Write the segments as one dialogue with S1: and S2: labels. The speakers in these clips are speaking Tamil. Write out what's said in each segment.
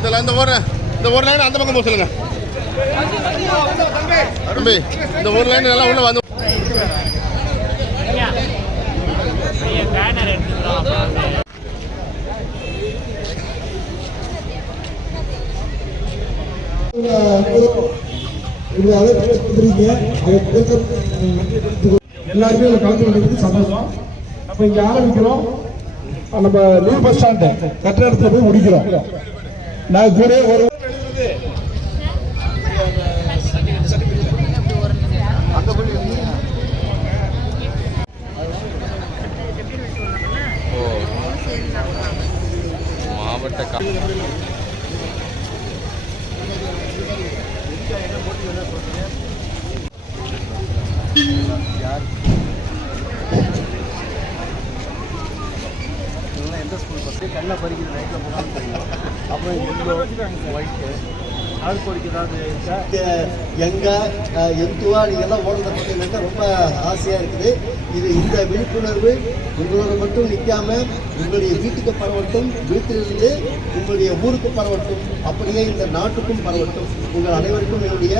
S1: இதில் இந்த ஒரு இந்த ஒரு லைன் அந்த பக்கம் போக சொல்லுங்க. தம்பி இந்த ஒரு லைன் நல்லா உள்ள வந்து
S2: எல்லாருமே கலந்து கொண்டதுக்கு சந்தோஷம். அப்போ ஆரம்பிக்கிறோம். நம்ம நியூ பஸ் ஸ்டாண்டு கட்ட இடத்துல போய் முடிக்கிறோம். நான் கூட ஒரு
S1: மாவட்ட கா-
S3: எந்த ஸ்கூல் பஸ் கண்ணை பறிக்கிற நைட்டில் போனாலும் தெரியும். அப்புறம் எல்லோ ஒயிட்டு
S4: எங்க எந்துவா நீங்கெல்லாம் ஓடுறத பார்த்தீங்கன்னாக்கா ரொம்ப ஆசையாக இருக்குது. இது இந்த விழிப்புணர்வு உங்களோட மட்டும் நிற்காம உங்களுடைய வீட்டுக்கு பரவட்டும் வீட்டிலிருந்து உங்களுடைய ஊருக்கு பரவட்டும் அப்படியே இந்த நாட்டுக்கும் பரவட்டும். உங்கள் அனைவருக்கும் என்னுடைய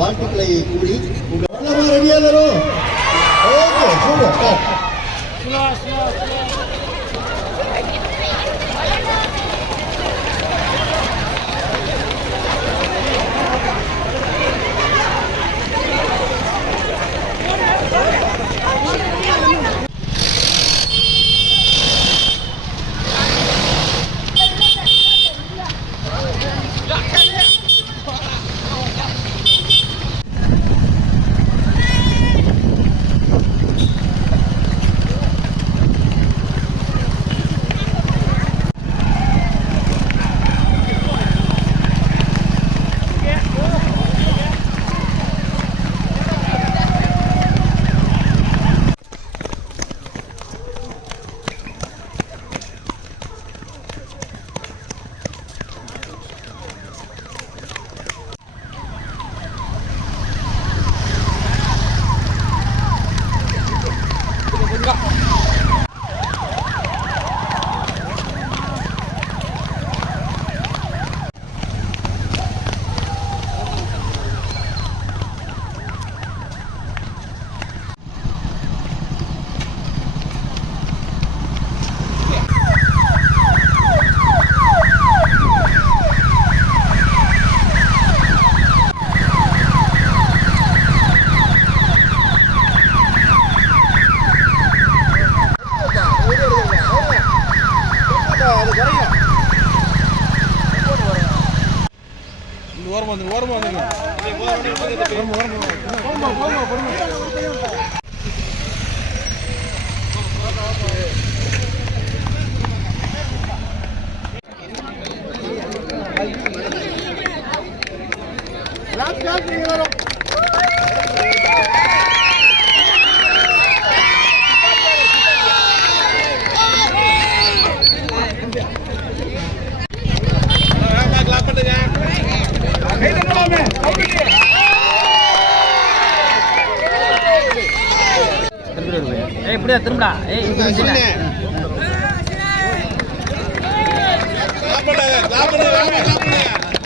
S4: வாழ்த்துக்களை கூறி உங்கள் ரெடியாக தரும் ஓகே சூப்பர்
S1: ஓரமா வந்துருங்க ஓரமா வந்துருங்க.
S5: ஏய் இப்படியா திரும்படா ஏய்
S1: சாப்பிடுங்க சாப்பிடுங்க வாங்க சாப்பிடுங்க